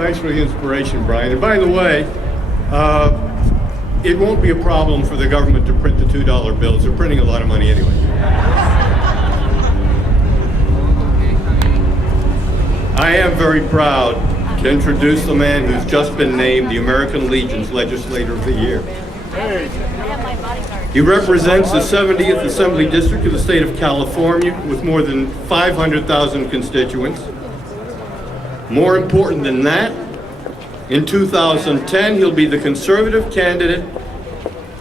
Thanks for the inspiration, Brian. And by the way, it won't be a problem for the government to print the $2 bills. They're printing a lot of money anyway. I am very proud to introduce the man who's just been named the American Legion's Legislator of the Year. He represents the 70th Assembly District of the state of California with more than 500,000 constituents. More important than that, in 2010, he'll be the conservative candidate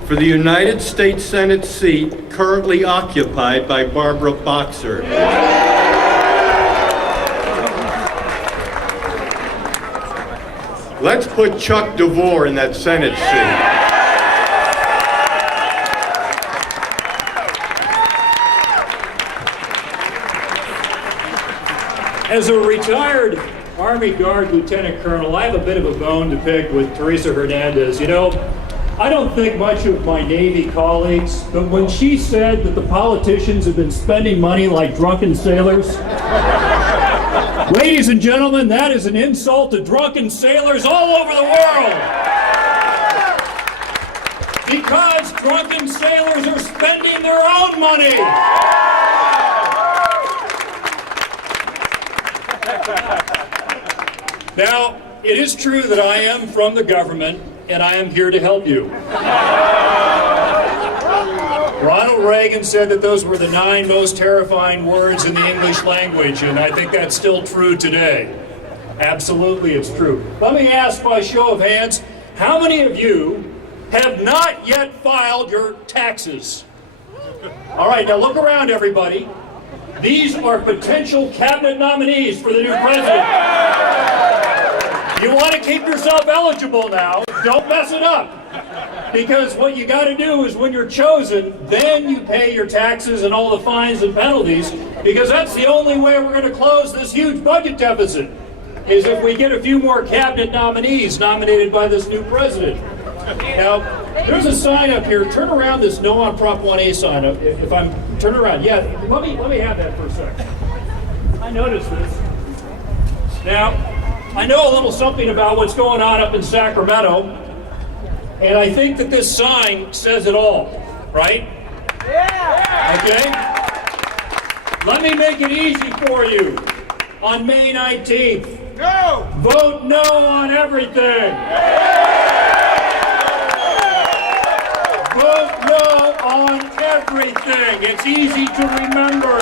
for the United States Senate seat currently occupied by Barbara Boxer. Let's put Chuck Devore in that Senate seat. As a retired Army Guard Lieutenant Colonel, I have a bit of a bone to pick with Teresa Hernandez. You know, I don't think much of my Navy colleagues, but when she said that the politicians have been spending money like drunken sailors, ladies and gentlemen, that is an insult to drunken sailors all over the world. Because drunken sailors are spending their own money. Now, it is true that I am from the government, and I am here to help you. Ronald Reagan said that those were the 9 most terrifying words in the English language, and I think that's still true today. Absolutely, it's true. Let me ask by show of hands, how many of you have not yet filed your taxes? All right, now look around, everybody. These are potential cabinet nominees for the new president. You want to keep yourself eligible now. Don't mess it up. Because what you got to do is when you're chosen, then you pay your taxes and all the fines and penalties, because that's the only way we're going to close this huge budget deficit, is if we get a few more cabinet nominees nominated by this new president. Now, there's a sign up here. Turn around this no on Prop 1A sign up. If I'm turn around, yeah. Let me have that for a second. I noticed this. Now, I know a little something about what's going on up in Sacramento, and I think that this sign says it all, right? Yeah. Okay. Let me make it easy for you. On May 19th, no. Vote no on everything. Vote no on everything. It's easy to remember.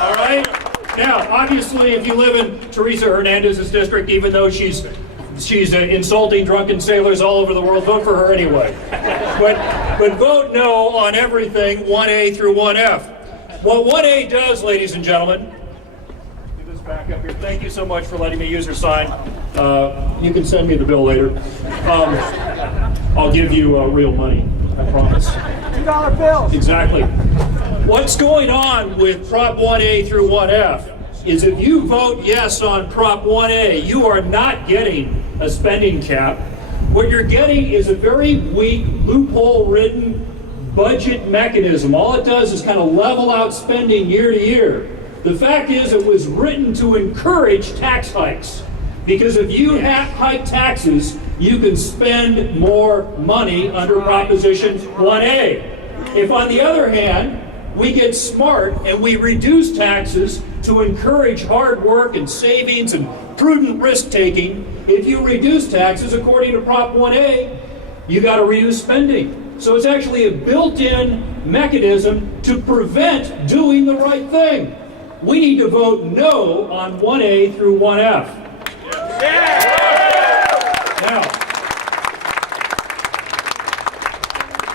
All right? Now, obviously, if you live in Teresa Hernandez's district, even though she's insulting drunken sailors all over the world, vote for her anyway. But vote no on everything, 1A through 1F. What 1A does, ladies and gentlemen, get this back up here. Thank you so much for letting me use your sign. You can send me the bill later. I'll give you real money, I promise. $2 bills. Exactly. What's going on with Prop 1A through 1F is if you vote yes on Prop 1A, you are not getting a spending cap. What you're getting is a very weak, loophole-ridden budget mechanism. All it does is kind of level out spending year to year. The fact is it was written to encourage tax hikes. Because if you hike taxes, you can spend more money under Proposition 1A. If, on the other hand, we get smart and we reduce taxes to encourage hard work and savings and prudent risk-taking, if you reduce taxes according to Prop 1A, you got to reduce spending. So it's actually a built-in mechanism to prevent doing the right thing. We need to vote no on 1A through 1F. Now,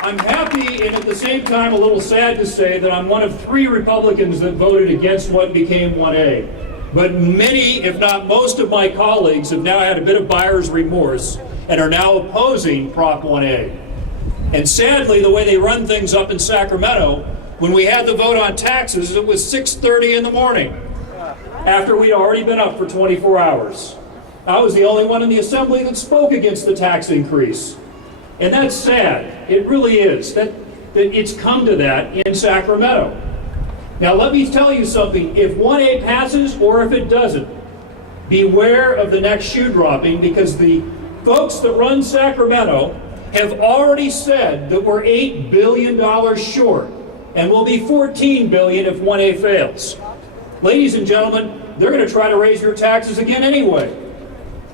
I'm happy and at the same time a little sad to say that I'm one of 3 Republicans that voted against what became 1A. But many, if not most of my colleagues have now had a bit of buyer's remorse and are now opposing Prop 1A. And sadly, the way they run things up in Sacramento, when we had the vote on taxes, it was 6:30 in the morning, after we'd already been up for 24 hours. I was the only one in the assembly that spoke against the tax increase. And that's sad. It really is. That it's come to that in Sacramento. Now let me tell you something. If 1A passes or if it doesn't, beware of the next shoe dropping, because the folks that run Sacramento have already said that we're $8 billion short, and we'll be $14 billion if 1A fails. Ladies and gentlemen, they're going to try to raise your taxes again anyway.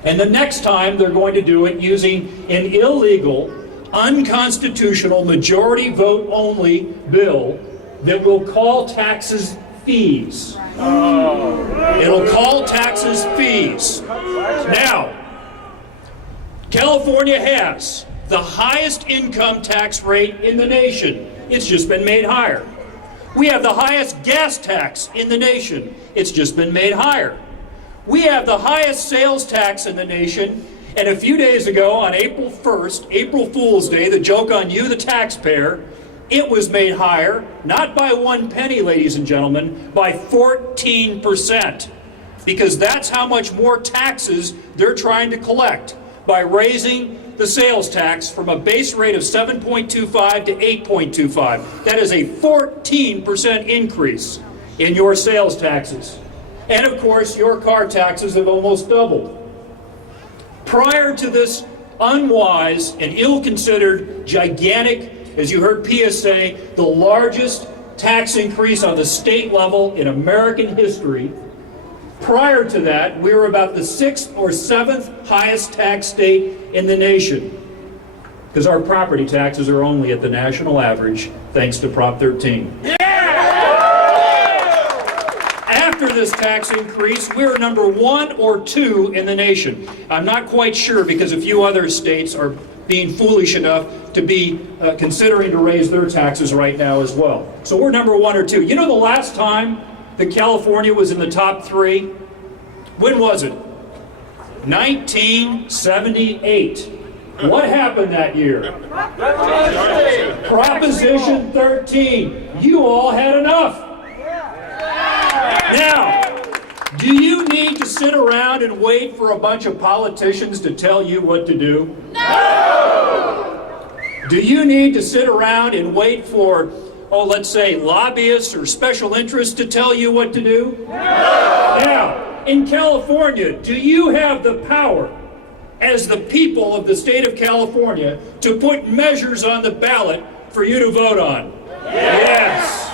And the next time they're going to do it using an illegal, unconstitutional, majority vote only bill that will call taxes fees. It'll call taxes fees. Now, California has the highest income tax rate in the nation. It's just been made higher. We have the highest gas tax in the nation. It's just been made higher. We have the highest sales tax in the nation, and a few days ago on April 1st, April Fool's Day, the joke on you, the taxpayer, it was made higher, not by 1 penny, ladies and gentlemen, by 14%. Because that's how much more taxes they're trying to collect by raising the sales tax from a base rate of 7.25 to 8.25. That is a 14% increase in your sales taxes. And of course, your car taxes have almost doubled. Prior to this unwise and ill-considered, gigantic, as you heard Pia say, the largest tax increase on the state level in American history, prior to that, we were about the 6th or 7th highest tax state in the nation, because our property taxes are only at the national average, thanks to Prop 13. After this tax increase, we're number 1 or 2 in the nation. I'm not quite sure, because a few other states are being foolish enough to be considering to raise their taxes right now as well. So we're number 1 or 2. You know the last time that California was in the top 3? When was it? 1978. What happened that year? Proposition 13. You all had enough. Now, do you need to sit around and wait for a bunch of politicians to tell you what to do? No! Do you need to sit around and wait for, let's say, lobbyists or special interests to tell you what to do? No! Now, in California, do you have the power, as the people of the state of California, to put measures on the ballot for you to vote on? Yes!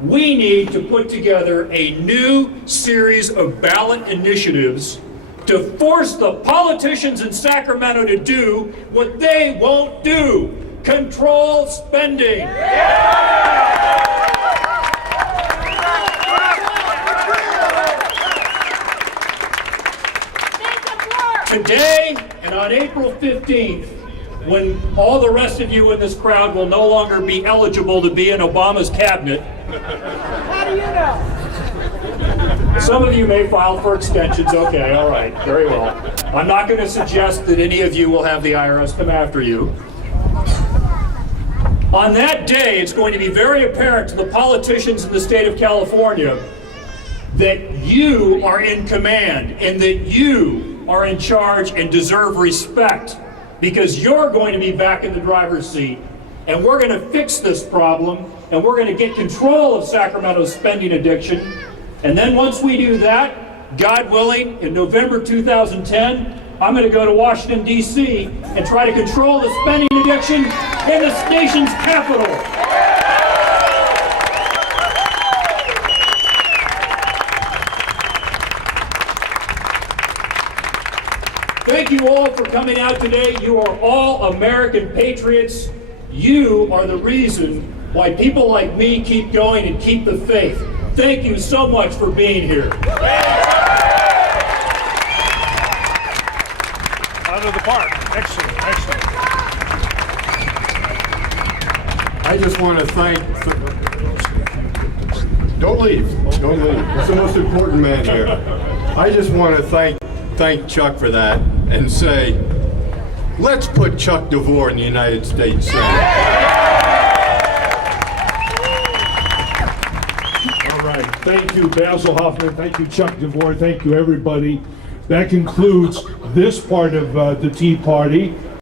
We need to put together a new series of ballot initiatives to force the politicians in Sacramento to do what they won't do: control spending. Today and on April 15th, when all the rest of you in this crowd will no longer be eligible to be in Obama's cabinet. How do you know? Some of you may file for extensions. Okay, all right, very well. I'm not going to suggest that any of you will have the IRS come after you. On that day, it's going to be very apparent to the politicians in the state of California that you are in command and that you are in charge and deserve respect, because you're going to be back in the driver's seat, and we're going to fix this problem, and we're going to get control of Sacramento's spending addiction. And then once we do that, God willing, in November 2010, I'm going to go to Washington, D.C. and try to control the spending addiction in the nation's capital. Thank you all for coming out today. You are all American patriots. You are the reason why people like me keep going and keep the faith. Thank you so much for being here. Out of the park. Excellent, excellent. I just want to thank... Don't leave. Don't leave. It's the most important man here. I just want to thank Chuck for that and say, let's put Chuck Devore in the United States Senate. All right. Thank you, Basil Hoffman. Thank you, Chuck Devore. Thank you, everybody. That concludes this part of the Tea Party.